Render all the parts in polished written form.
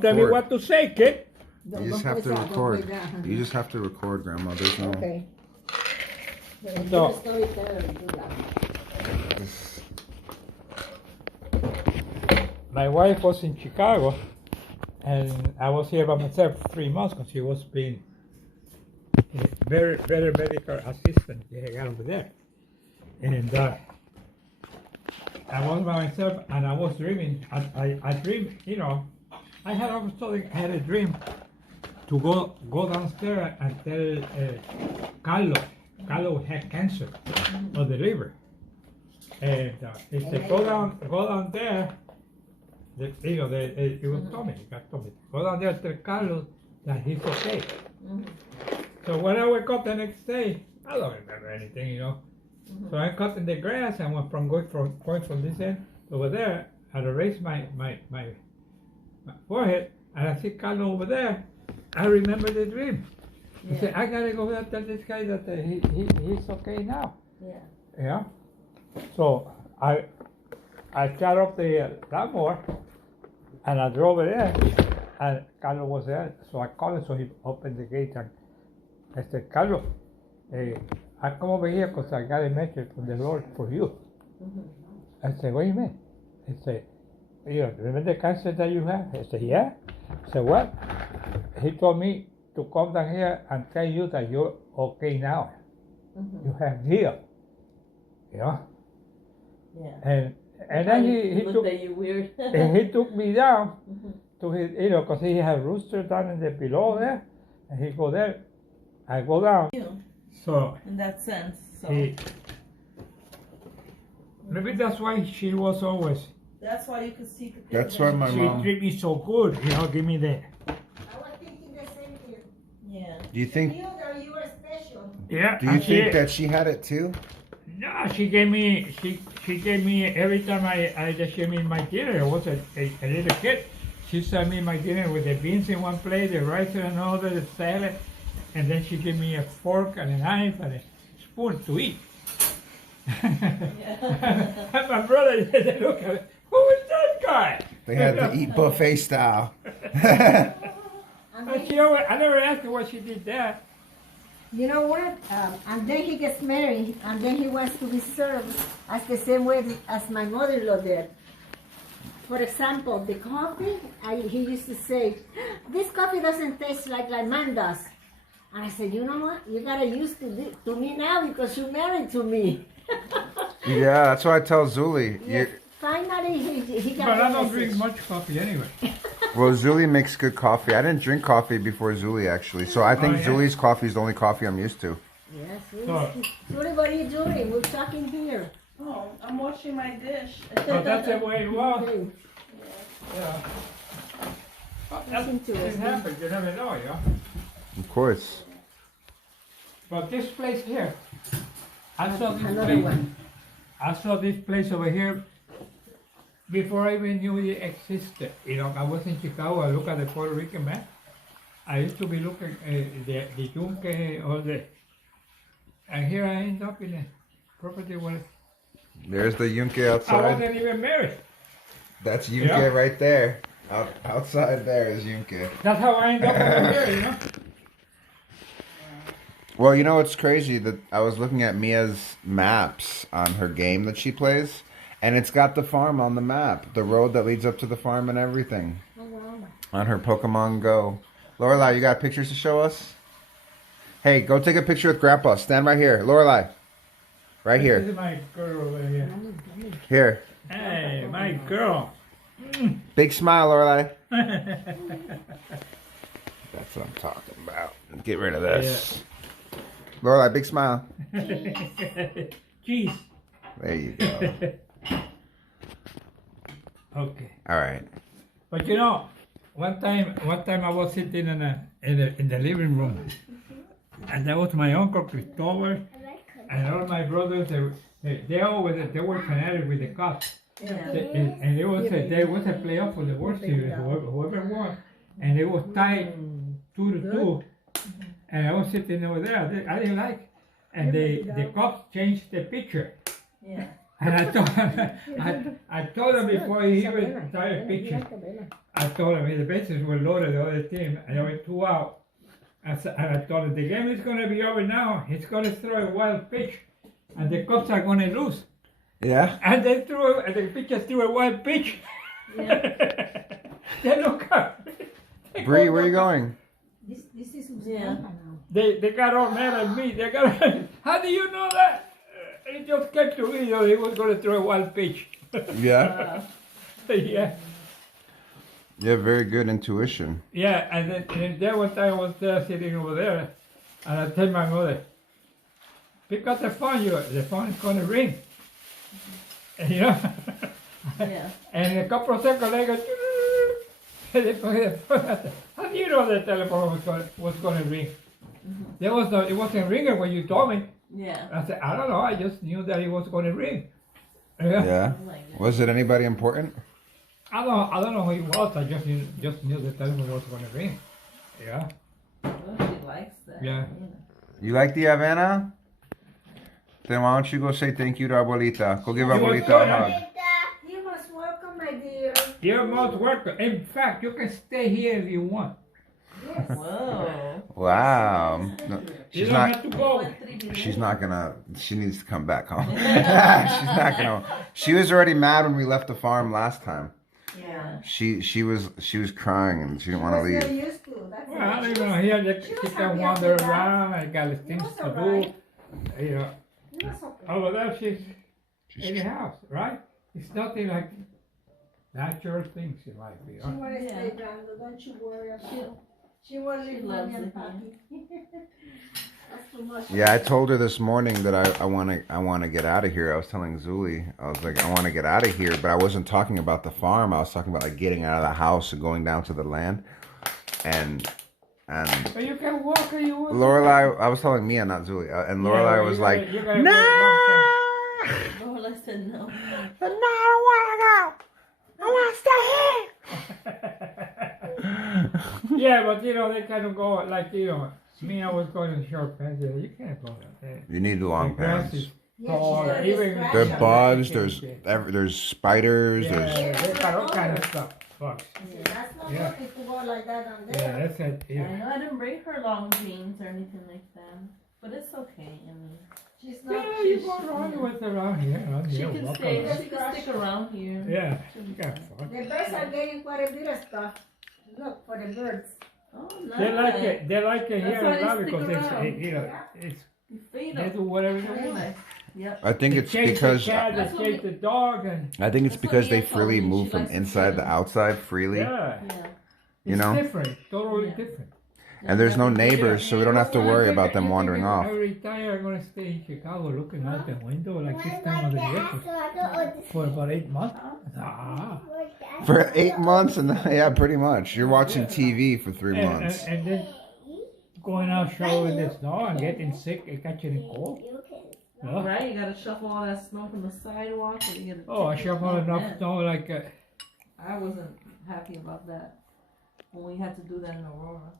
Don't tell me what to say, kid. You just have to record. You just have to record, Grandma. There's no... Okay. So, my wife was in Chicago, and I was here by myself 3 months because she was being very medical assistant over there. And I was by myself, and I was dreaming. I dreamed, I had all of a sudden had a dream to go downstairs and tell Carlo had cancer of the liver. And he said, go down there. It was Tommy. Go down there and tell Carlos that he's okay. So when I wake up the next day, I don't remember anything, So I cut in the grass and went from going from this end over there. I raised my forehead, and I see Carlos over there. I remember the dream. Yeah. I said, I gotta go and tell this guy that he's okay now. Yeah. So I shut up the lawnmower, and I drove it there, and Carlos was there. So I called him, so he opened the gate, and I said, Carlos, I come over here because I got a message from the Lord for you. I said, what do you mean? He said, remember the cancer that you have? I said, yeah. I said, what? He told me to come down here and tell you that you're okay now. You have healed. Yeah. And then he took you weird. And he took me down to his, because he had rooster down in the below there, and he go there. I go down. So in that sense, maybe that's why she was always. That's why you could see. That's why my mom. She treated me so good, give me the. I was thinking the same thing. Yeah. Do you think? You that you were special. Yeah. Do you think that she had it too? No, she gave me. She gave me every time I just gave me my dinner. I was a little kid. She served me my dinner with the beans in one plate, the rice in another, the salad. And then she gave me a fork and a knife and a spoon to eat. And my brother said, look at me, who is that guy? They had to eat buffet style. I never asked her why she did that. You know what? And then he gets married, and then he wants to be served as the same way as my mother-in-law did. For example, the coffee, he used to say, this coffee doesn't taste like mine does. And I said, you know what? You gotta use to me now because you're married to me. Yeah, that's what I tell Zuli. Yes, finally, he got. But I don't drink much coffee anyway. Well, Zuli makes good coffee. I didn't drink coffee before Zuli, actually. So I think Zuli's coffee is the only coffee I'm used to. Yes, Zuli, what are you doing? We're talking here. Oh, I'm washing my dish. Oh, that's the way it was. Okay. Yeah. That happens. You never know, Of course. But this place here, I saw this place over here before I even knew it existed. I was in Chicago. I looked at the Puerto Rican map. I used to be looking at the Yunque, all the, and here I end up in a property where. There's the Yunque outside. I wasn't even married. That's Yunque right there. Outside there is Yunque. That's how I ended up over here, Well, it's crazy that I was looking at Mia's maps on her game that she plays, and it's got the farm on the map, the road that leads up to the farm and everything. Oh, wow. On her Pokemon Go. Lorelai, you got pictures to show us? Hey, go take a picture with Grandpa. Stand right here. Lorelai. Right here. This is my girl over here. Here. Hey, my girl. Big smile, Lorelai. That's what I'm talking about. Get rid of this. Lorelai, big smile. Cheese. There you go. Okay. All right. But one time I was sitting in the living room, and that was my uncle Christopher, and all my brothers. They were fanatic with the Cubs. Yeah. And there was a playoff for the World Series, whoever won, and it was tied 2-2. And I was sitting over there. I didn't like, and the Cubs changed the pitcher. Yeah. And I told him before he even started pitching, I told him the bases were loaded the other team, and there were 2 out. And I told him the game is going to be over now. He's going to throw a wild pitch, and the Cubs are going to lose. Yeah. And the pitcher threw a wild pitch. Yeah. They look up. Bree, where are you going? This is Yeah. They got all mad at me. They got, how do you know that? It just came to me, he was going to throw a wild pitch. Yeah. Yeah. You have very good intuition. Yeah, and then one time I was there sitting over there, and I tell my mother, pick up the phone, the phone is going to ring. And, you know? Yeah. And a couple of seconds later, they put the phone out there. How do you know the telephone was going to ring? It wasn't ringing when you told me. Yeah. I said, I don't know, I just knew that it was going to ring. Yeah. Was it anybody important? I don't know who it was, I just knew the telephone was going to ring. Yeah. Well, she likes that. Yeah. You like the Havana? Then why don't you go say thank you to Abuelita? Go give You Abuelita want a hug. You most welcome, my dear. You're most welcome. In fact, you can stay here if you want. Yes. Whoa. Wow. No, You she's don't not. have to go. She's not gonna. She needs to come back home. She's not gonna. She was already mad when we left the farm last time. Yeah. She was crying and she didn't want to She was not leave. used to. That's Well, I it. don't know, here She she was can happy wander after that. around, I got things was to alright. do. You know, It was okay. over there she's in the house, right? It's nothing like natural things in life, you She know. wanna Yeah. stay grounded, don't you worry about it. She wanna She leave loves mommy and it papi. That's too much. Yeah, I told her this morning that I want to get out of here. I was telling Zuli, I was like, I want to get out of here, but I wasn't talking about the farm. I was talking about like getting out of the house and going down to the land. And But you can walk or you want. Lorelai, I was telling Mia, not Zuli, and Lorelai was like, you gotta no, go Lola said no. no, I don't want to go. I want to stay here. Yeah, but you know, they kind of go like, you know, me, I was going in short pants. You can't go like that. You need long The grass pants. is Yeah, tall, she's even gonna There are distract bugs. Yeah. There's spiders. Yeah, There's they got all kind of stuff. Bugs. See, that's not Yeah. good if you go like that on Yeah, there. that's it. I Yeah. know I didn't bring her long jeans or anything like that. But it's okay. I mean, She's not. Yeah, you go around with around here. Around she here, can walk stay. around. She can stick around here. Yeah, you got fun. The birds are getting quite a bit of stuff. Look for the birds. Oh, nice. They like it. They like it That's here why a lot they because stick it's, around. you know, it's You feed they them. do whatever they Very want. nice. Yep. I think They it's chase because the cat, That's they what chase the dog, and I think it's That's what because they Mia told freely me. move She from likes to inside feed to them. outside freely. yeah, Yeah. You it's know? different, totally Yeah. different. And there's no neighbors, so we don't have to worry about them wandering off. I retire, I'm gonna stay in Chicago, looking out the window like this time of the year for about 8 months. Ah. For 8 months, and yeah, pretty much. You're watching TV for 3 months. And then going out shoveling the snow and getting sick and catching a cold. No? Right? You gotta shuffle all that snow from the sidewalk. Or you gotta Oh, I take it shovel off enough that. snow like I wasn't happy about that when we had to do that in Aurora.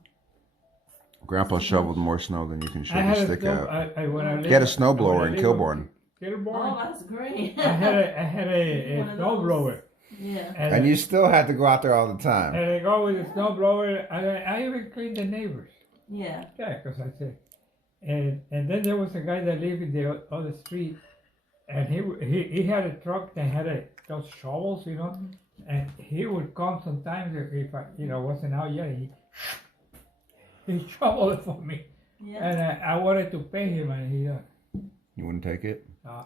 Grandpa shoveled more snow than you can I shove a had a stick snow, out. when I lived, He had a snowblower in when I lived Kilbourne. in Kilbourne. Oh, that's great. I had a One of snow those. blower. Yeah. And you still had to go out there all the time. And I go with the snow blower. I even cleaned the neighbors. Yeah. Yeah, because I said. And then there was a guy that lived in the other street, and he had a truck that had those shovels, you know, and he would come sometimes if I wasn't out yet. He shoveled it for me, Yeah. and I wanted to pay him, and he You wouldn't take it? uh,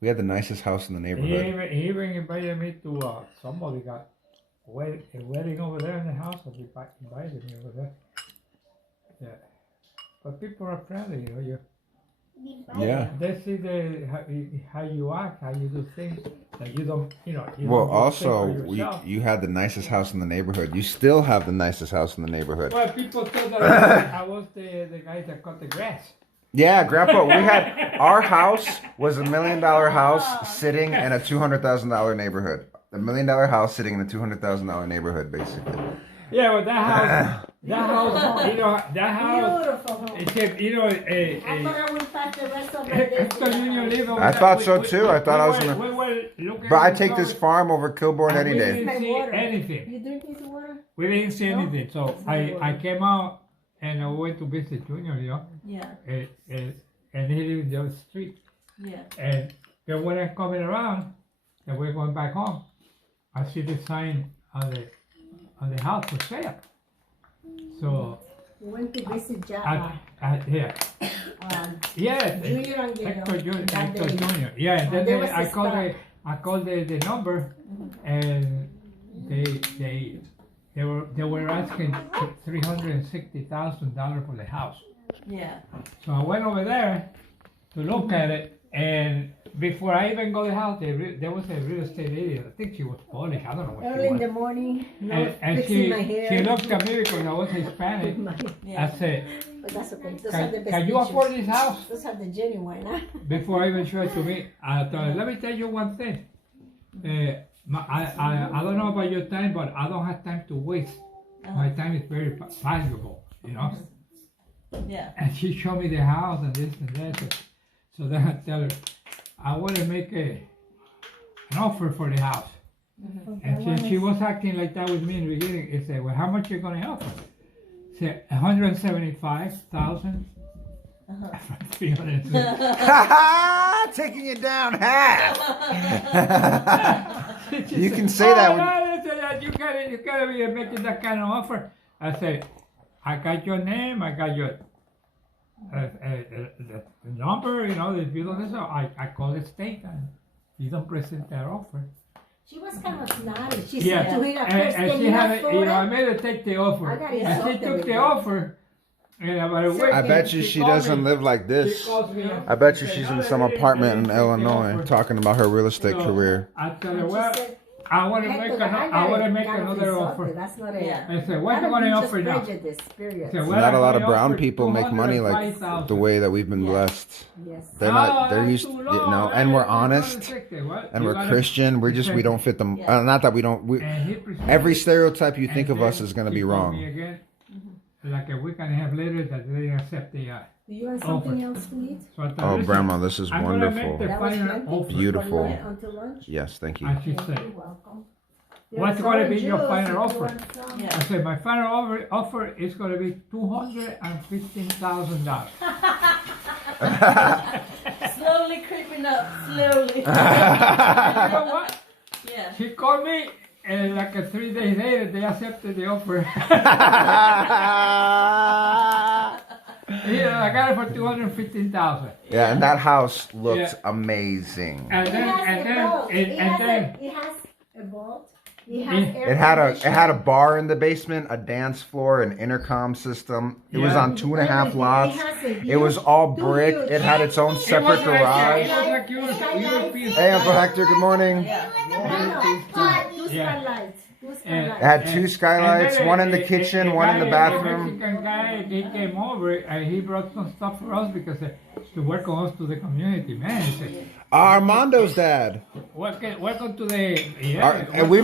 We had the nicest house in the he neighborhood. even invited me to somebody got a wedding over there in the house, and he invited me over there. Yeah, but people are friendly, you know. Yeah. They see how you act, how you do things, that you don't, you know. You Well, don't just think also, for yourself. you had the nicest house in the neighborhood. You still have the nicest house in the neighborhood. Well, people thought that I was the guy that cut the grass. Yeah, Grandpa, we had our house was $1 million house sitting in a $200,000 neighborhood. $1 million house sitting in a $200,000 neighborhood, basically. Yeah, but that house, That house, you know, that house. Beautiful home. Except, you know, I thought I would pass the rest of my days. I thought so too. I thought I was gonna. We were looking But I at the take this stores, farm over Kilbourne and any we day. didn't My see water. anything. You drink this water? We didn't see No? anything. So It's my I water. came out and I went to visit Junior, you know, Yeah, and he lived down the street. yeah. And then when I'm coming around and we're going back home, I see the sign on the house for sale. So We went to visit yeah, yes, Junior and Hector Junior, that Hector day. Junior. Yeah, and then there was I a called stop. I called the number, and they were asking $360,000 for the house. Yeah. So I went over there to look at it, and before I even got the house, there was a real estate agent. I think she was Polish. I don't know what Early she in was. the morning, And fixing my hair. she looked at me because I was Hispanic. Yeah. I said, But that's okay. Those are the best can you pictures. afford this house? Those are the genuine, huh? Before I even showed it to me, I thought, let me tell you one thing. I don't know about your time, but I don't have time to waste. My time is very valuable, you know. Yeah. And she showed me the house and this and that. So then I tell her, I want to make an offer for the house. And she was acting like that with me in the beginning. I said, well, how much you going to offer? I said, $175,000. 300. Taking it down half. You can say that. When, You gotta be making that kind of offer. I said, I got your name, I got your the number, you know, if you don't listen, I call the state and you don't present that offer. She was kind of snotty. She Yeah, said to me at and first, can she you had, afford you know, I it? made her take the offer. I got And she insulted took with the that. offer, and about a week, I bet you she called doesn't me. live like She this. calls me up I bet and you said, she's "No, in I some didn't- I apartment in didn't take the Illinois offer." talking about her real estate So, career. I tell her, And she well, said, I want to Hector, make I want to make kind of another insulted. offer. That's not it. Yeah. I said, what are you going to offer now? Prejudice, period. I said, well, Not a I'm lot of gonna brown offer people make money like 205,000. the way that we've been blessed. Yes. They're not. They're used, you know, and we're honest, and we're Christian. We don't fit them. Not that we don't. We, every stereotype you think of us is going to be wrong. Like a week and a half later, that they didn't accept the. Do you want something else to eat? So I thought, Oh, listen, Grandma, this is I'm gonna make wonderful. the That was final plenty. offer. Beautiful. Until lunch? Yes, thank you. And she said, You're welcome. what's going to be your final offer? Yeah. I said, my final offer is going to be $215,000. Slowly creeping up, slowly. You know what? Yeah. She called me, and like 3 days later, they accepted the offer. Yeah, I got it for $215,000. Yeah, and that house looked Yeah. amazing. And It then, has and a then, vault. and then, It has a vault. It It- has air It had a conditioning. bar in the basement, a dance floor, an intercom system. It was Yeah. on 2.5 lots. has a It was huge- all two brick. huge- It had its own it was separate like, garage. it was like European. Hey, Uncle Hector, good morning. Yeah. Two Yeah. skylights. Two It skylights. had two skylights, And then one in the a kitchen, one in the guy, bathroom. A Mexican guy, he came over and he brought some stuff for us because to welcome us to the community, man. He said, Armando's dad. welcome to the, And we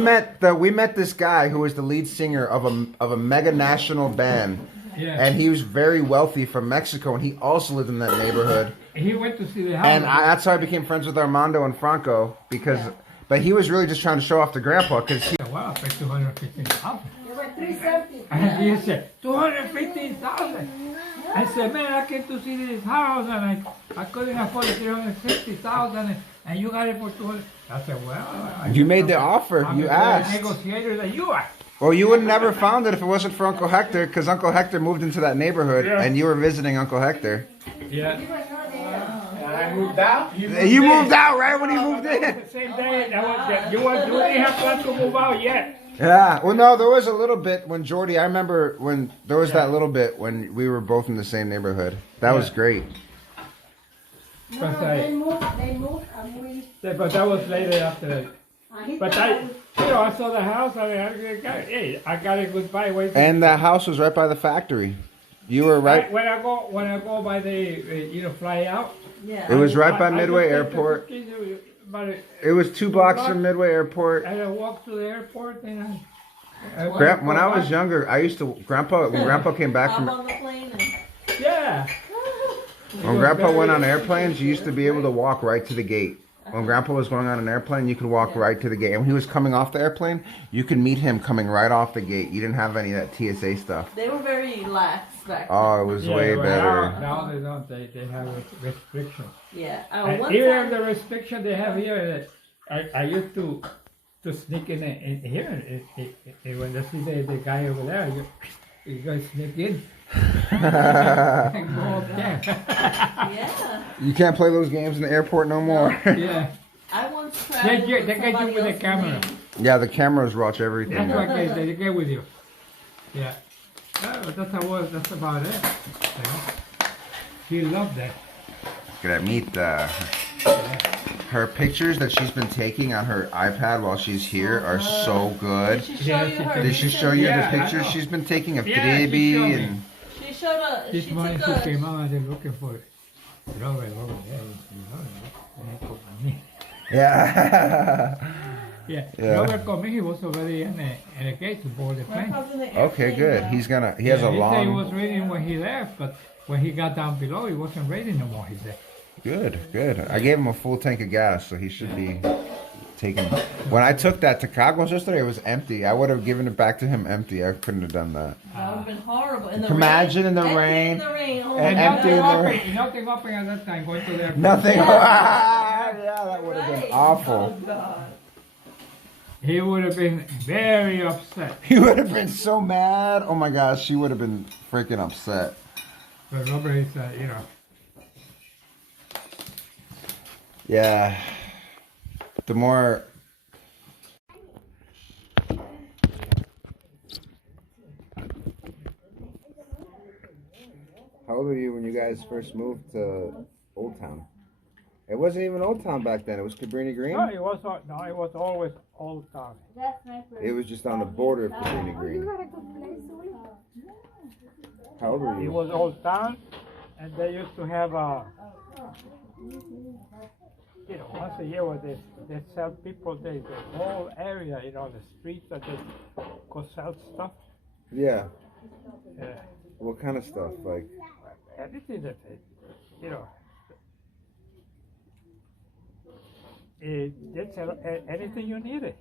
met this guy who was the lead singer of a mega national band. yeah. And he was very wealthy from Mexico, and he also lived in that neighborhood. He went to see the house. And that's how I became friends with Armando and Franco, because, but he was really just trying to show off to Grandpa, because he, Well, I paid $215,000. There were 370. And he said, $215,000. I said, man, I came to see this house and I couldn't afford $360,000 and you got it for $200. I said, well, you made the offer, I'm you a better asked. negotiator than you are. Well, you would have never found it if it wasn't for Uncle Hector, because Uncle Hector moved into that neighborhood, Yeah. and you were visiting Uncle Hector. Yeah. I moved out. You moved out right when he moved in. The same day, you didn't have plans to move out yet. Yeah, well, no, there was a little bit when Jordy, I remember when there was that little bit when we were both in the same neighborhood. That was Yeah. great. No, they moved, and we... But that was later after that. he But I saw the house. I got a good buy. And the house was right by the factory. You were right. When I go by the fly out. Yeah. It was right by I Midway just take the Airport. suitcase, but It was 2 blocks from Midway Airport. and I walked to the airport and When I was younger, I used to when Grandpa came back Hop from on the plane and Yeah. when Grandpa went on airplanes, you used to be able to walk right to the gate. When Grandpa was going on an airplane, you could walk right to the gate. And when he was coming off the airplane, you could meet him coming right off the gate. You didn't have any of that TSA stuff. they were very lax back then. Oh, it was way better. Now they don't. They have restrictions. Yeah. And One even time, the restriction they have here, I used to sneak in here. When they see the guy over there, you go sneak in. And go up there. yeah. You can't play those games in the airport no more. Yeah. I once They traveled get with you somebody with a else's camera. name. Yeah, the cameras watch everything. That's now. what they get with you. Yeah. That's about it. You know? She loved that. Look at that meet her pictures that she's been taking on her iPad while she's here are so good. Did she show you her? Did she show you Yeah, the I pictures know. she's been taking of Yeah, she Tribi showed me. and She showed a. This She morning took she a. came out and they're looking for it. Robert over there. yeah. Yeah. Yeah. Robert called me. He was already in the gate to board the plane. Okay, good. He has a He said he long. was reading when he left, but when he got down below, he wasn't reading no more. He said. Good. I gave him a full tank of gas, so he should be taking. When I took that to Caguas yesterday, it was empty. I would have given it back to him empty. I couldn't have done that. That would have been horrible. In the Imagine rain. in the Empty rain. In the rain. Oh And my empty in God. the rain. Nothing open at that time. Going to there. Nothing. Yeah. Yeah, that would have been Right. awful. Oh, God. He would have been very upset. He would have been so mad. Oh my gosh, she would have been freaking upset. But Robert is, Yeah. The more. How old were you when you guys first moved to Old Town? It wasn't even Old Town back then. It was Cabrini Green. No, it was always Old Town. It was just on the border of Cabrini Green. How old were It you? was Old Town, and they used to have once a year where they sell people the whole area, the streets that they go sell stuff. Yeah. Yeah. What kind of stuff? Like. Anything that they sell anything you needed.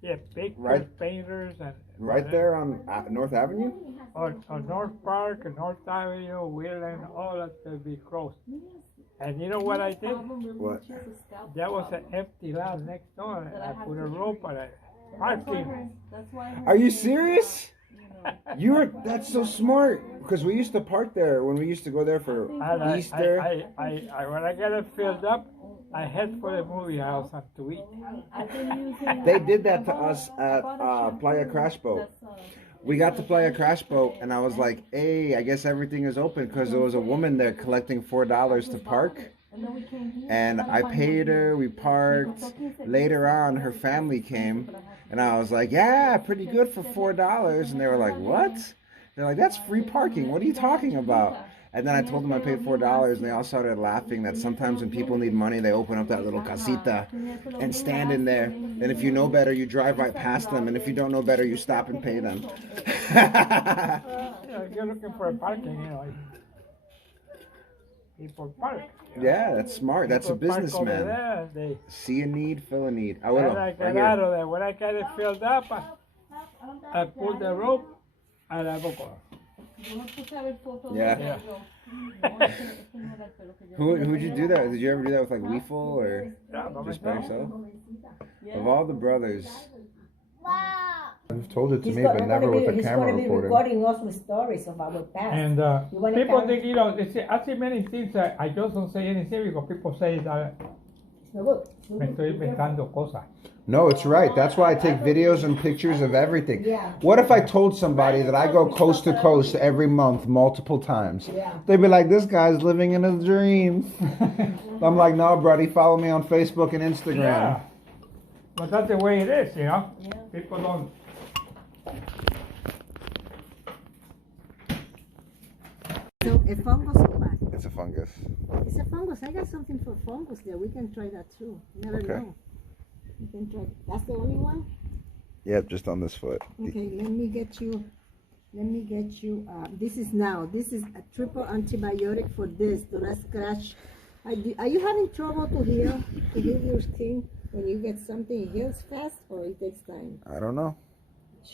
Yeah, big Right. painters and Right there on North Avenue? on North Park and North Avenue, Wheeling, all that will be closed. And you know what I did? What? There was an empty lot next door. And I put a rope on it. Parking. Are you serious? That's so smart. Because we used to park there when we used to go there for And Easter. when I get it filled up, I head for the movie house and to eat. They did that to us at Playa Crash Boat. We got to Playa Crash Boat, and I was like, hey, I guess everything is open, because there was a woman there collecting $4 to park. And I paid her, we parked. Later on, her family came, and I was like, yeah, pretty good for $4. And they were like, what? They're like, that's free parking. What are you talking about? And then I told them I paid $4, and they all started laughing that sometimes when people need money, they open up that little casita and stand in there. And if you know better, you drive right past them. And if you don't know better, you stop and pay them. If you're looking for a parking, people park. Yeah, that's smart. That's a People park over businessman. there, they See a need, fill a need. I When will. I Right get here. out of there, when I get it filled up, I pull the rope and I go. Yeah. Who'd you do that? Did you ever do that with like Weeful or just by yourself? Of all the brothers. You've told it to me, but never with a camera He's recording. recording us with stories of our past. And You wanna people count? think, they say, I see many things that I just don't say anything because people say that It's no good. It's no me good. estoy inventando cosas. No, it's right. That's why I take videos and pictures of everything. Yeah. What if I told somebody that I go coast to coast every month multiple times? Yeah. They'd be like, this guy's living in his dreams. I'm like, no, buddy, follow me on Facebook and Instagram. Yeah. But that's the way it is, People don't. So a fungus or what? It's a fungus. It's a fungus. I got something for fungus there. We can try that too. Never Okay. know. We can try. That's the only one? Yep, just on this foot. Okay, let me get you. This is a triple antibiotic for this. Do not scratch. Are you having trouble to heal your skin when you get something? It heals fast or it takes time? I don't know.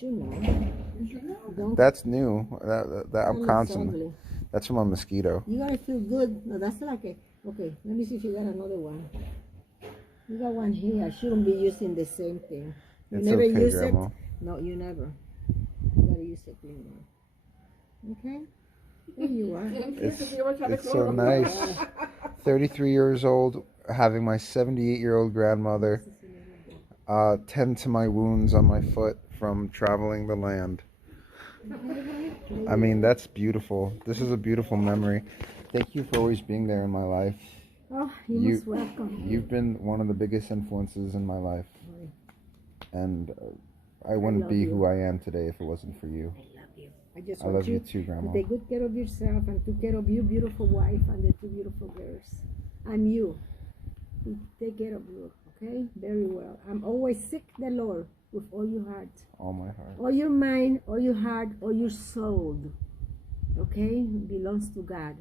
You know. Don't. That's new. That I'm That looks constantly. ugly. That's from a mosquito. You gotta feel good. No, that's like a. Okay, let me see if you got another one. You got one here. I shouldn't be using the same thing. You It's never okay, use Grandma. it? No, you never. You gotta use it clean one. Okay? There you are. It's so nice. 33 years old, having my 78-year-old grandmother tend to my wounds on my foot from traveling the land. I mean, that's beautiful. This is a beautiful memory. Thank you for always being there in my life. Oh, you're most welcome. You've been one of the biggest influences in my life. And I wouldn't love be you. who I am today if it wasn't for you. I love you. I just I want love you too, Grandma. to take good care of yourself and take care of your beautiful wife and the two beautiful girls. I'm you. We take care of you, okay? Very well. I'm always seek the Lord with all your heart, All my heart. all your mind, all your heart, all your soul. Okay? It belongs to God.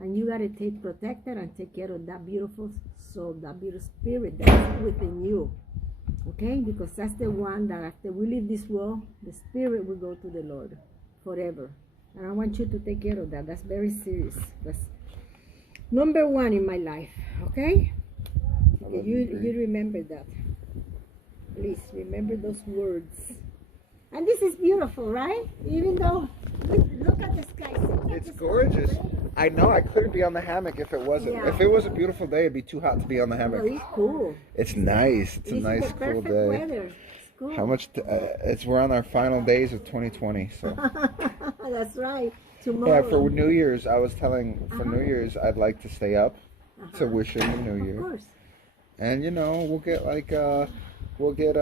And you gotta protect her and take care of that beautiful soul, that beautiful spirit that's within you. Okay? Because that's the one that after we leave this world, the spirit will go to the Lord forever. And I want you to take care of that. That's very serious. That's number one in my life. Okay? Okay, you remember that. Please remember those words. And this is beautiful, right? Even though, look at the sky. It's gorgeous. I know, I couldn't be on the hammock if it wasn't. Yeah. If it was a beautiful day, it'd be too hot to be on the Oh, hammock. it's cool. It's nice. It's a This nice, is the cool perfect day. weather. It's cool. How much? We're on our final days of 2020. So That's right. Tomorrow. yeah, for New Year's, I was telling for New Year's I'd like to stay up to wish him the New Of Year, course. and we'll get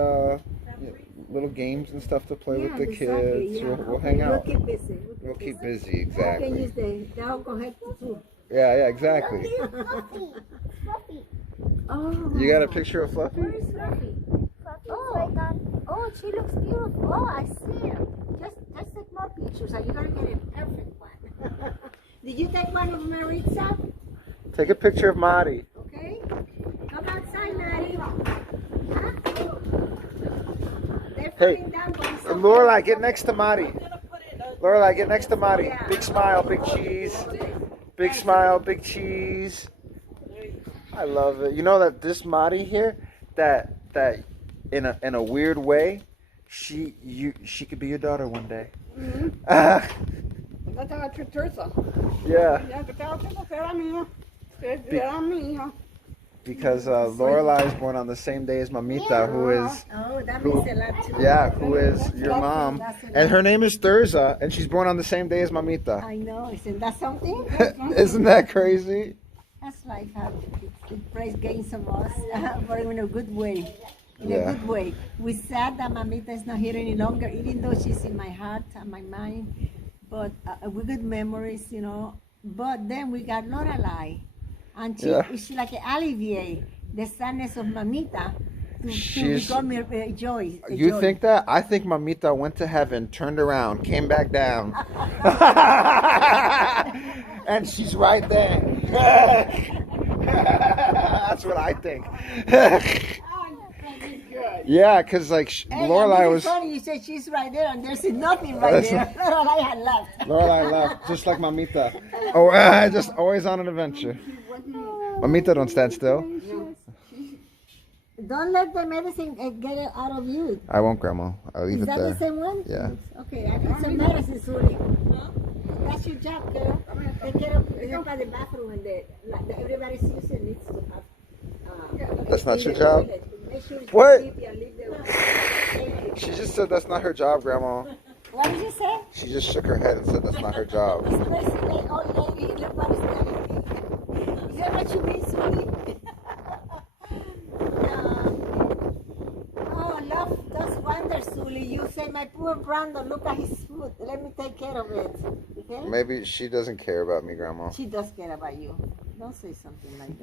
little games and stuff to play with the exactly, kids. yeah. We'll hang out. We'll keep busy. We'll keep busy. You can Exactly. use the alcohol too. Yeah, exactly. Oh. You got a picture of Fluffy? Where is Fluffy? Oh, she looks beautiful. Oh, I see her. Just take more pictures. Are you gonna get a perfect one? Did you take one of Maritza? Take a picture of Marty. Okay. Come outside, Maddie. Huh? They're Hey, falling down, but it's okay. Lorelai, get next to Marty. Lorelai, get next to Marty. Yeah. Big smile, big cheese. Big smile, big cheese. I love it. You know that this Marty here, that in a weird way, she could be your daughter one day. Yeah. Because Lorelai is born on the same day as Mamita, who is Oh, that means a lot too. who is your mom, and her name is Thurza, and she's born on the same day as Mamita. I know. Isn't that something? Isn't that crazy? That's life. It prays gains of us, but in a good way. In Yeah. a good way. We sad that Mamita is not here any longer, even though she's in my heart and my mind. But we good memories, But then we got Lorelai, and she like an alleviate the sadness of Mamita to become a joy. You think that? I think Mamita went to heaven, turned around, came back down, and she's right there. That's what I think. Yeah, because Lorelai was. Funny, you said she's right there, and there's nothing right there. Lorelai had left. Lorelai left, just like Mamita. Oh, just always on an adventure. Mamita don't stand still. Don't let the medicine get it out of you. I won't, Grandma. I'll leave Is it that there. the same one? Yeah. Okay, I need some medicine, Suri. That's your job, girl. Take care of the bathroom and everybody sees it needs to have. That's not your in the job? village. Make sure it's What? sleepy and leave the- She just said that's not her job, Grandma. What did you say? She just shook her head and said that's not her job. This crazy old lady, look what is that? Is that what you mean, Suri? Oh, love does wonders, Suli. You say, my poor Brandon, look at his food. Let me take care of it. Okay? Maybe she doesn't care about me, Grandma. She does care about you. Don't say something like that.